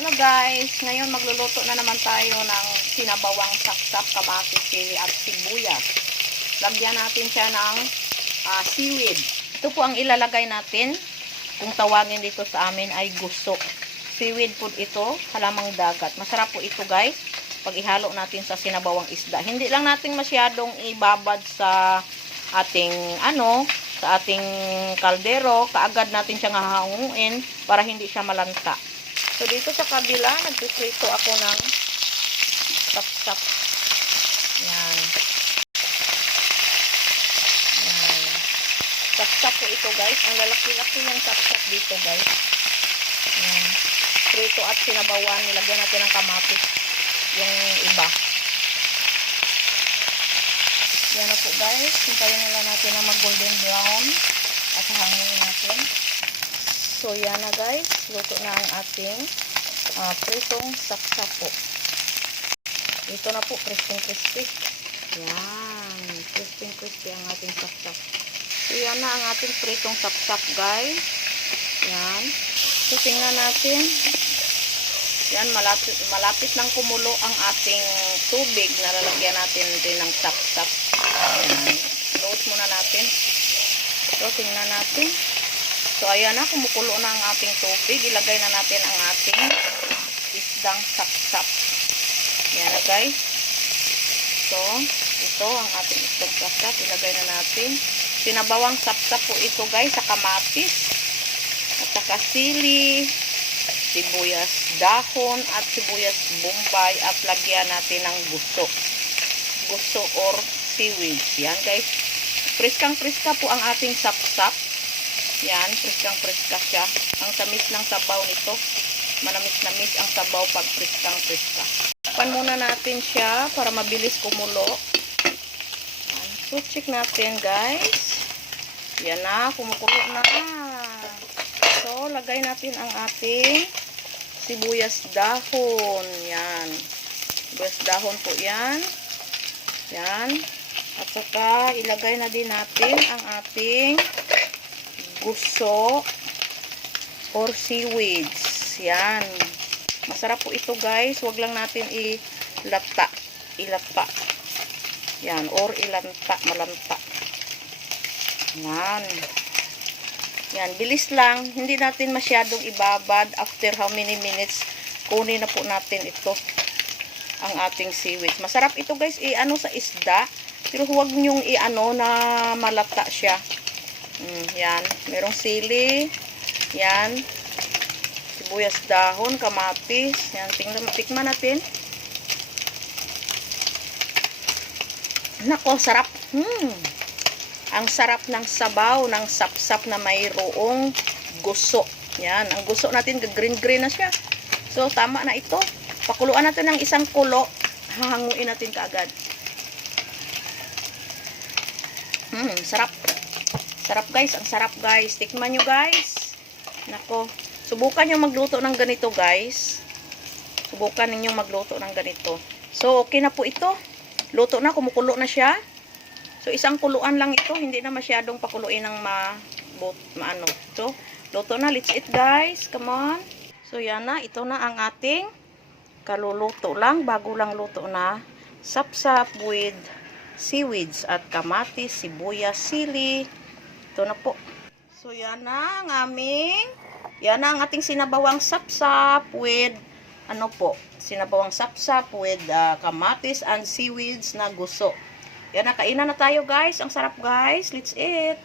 Hello guys, ngayon magluluto na naman tayo ng sinabawang sapsap, kamatis, sili at sibuyas. Lagyan natin siya ng seaweed. Ito po ang ilalagay natin. Kung tawagin dito sa amin ay guso. Seaweed po ito, halamang dagat. Masarap po ito guys, pag ihalo natin sa sinabawang isda. Hindi lang natin masyadong ibabad sa ating sa ating kaldero. Kaagad natin siyang hahanguin para hindi siya malanta. So, dito sa kabila, nagpiprito ako ng sapsap. Yan. Yan. Sapsap po ito, guys. Ang lalaki-laki ng sapsap dito, guys. Yan. Prito at sinabawan. Nilagyan natin ng kamatis. Yung iba. Yan na po, guys. Hintayin nila natin na mag-golden brown. At hangin natin. So, yan na guys. Luto na ang ating pritong sapsap po. Ito na po, crispy. Yan. Crispy ang ating sapsap. So, yan na ang ating pritong sapsap guys. Yan. So, tingnan natin. Yan, malapit nang kumulo ang ating tubig na lalagyan natin din ng sapsap. Yan. Close muna natin. So, tingnan natin. So, ayan na, kumukulo na ang ating tubig. Ilagay na natin ang ating isdang sapsap. Ayan na, guys. So, ito ang ating isdang sapsap. Ilagay na natin. Sinabawang sapsap po ito, guys, sa kamatis. At saka sili, sibuyas dahon, at sibuyas bombay. At lagyan natin ng guso. Guso or seaweed. Yan, guys. Priskang-priska po ang ating sapsap. Yan, priskang-priska siya. Ang tamis ng sabaw nito. Manamis-namis ang sabaw pag priskang-priska. Pan muna natin siya para mabilis kumulo. Yan. So, check natin guys. Yan na, kumukulo na. So, lagay natin ang ating sibuyas dahon. Yan. Sibuyas dahon po yan. Yan. At saka, ilagay na din natin ang ating guso or seaweeds. Yan. Masarap po ito guys. Huwag lang natin ilata. Yan. Or malanta. Yan. Yan. Bilis lang. Hindi natin masyadong ibabad. After how many minutes, kunin na po natin ito. Ang ating seaweeds. Masarap ito guys. Sa isda. Pero huwag nyong na malata siya. Yan. Merong sili. Yan. Sibuyas dahon, kamatis. Yan. Tikman natin. Nako, sarap. Ang sarap ng sabaw ng sapsap na mayroong guso. Yan. Ang guso natin, green-green na siya. So, tama na ito. Pakuluan natin ng isang kulo. Hahanguin natin kaagad. Sarap. Sarap guys, ang sarap guys. Tikman nyo guys. Nako, subukan nyo magluto ng ganito guys. Subukan ninyong magluto ng ganito. So, okay na po ito. Luto na, kumukulo na siya. So, isang kuluan lang ito. Hindi na masyadong pakuluin ng So, luto na. Let's eat guys. Come on. So, yan na. Ito na ang ating kaluluto lang. Bago lang luto na. Sapsap with seaweeds at kamatis, sibuyas, sili. Ito na po. So, yan na ang ating sinabawang sapsap with, sinabawang sapsap with kamatis and seaweeds na guso. Yan na, kainan na tayo guys. Ang sarap guys. Let's eat.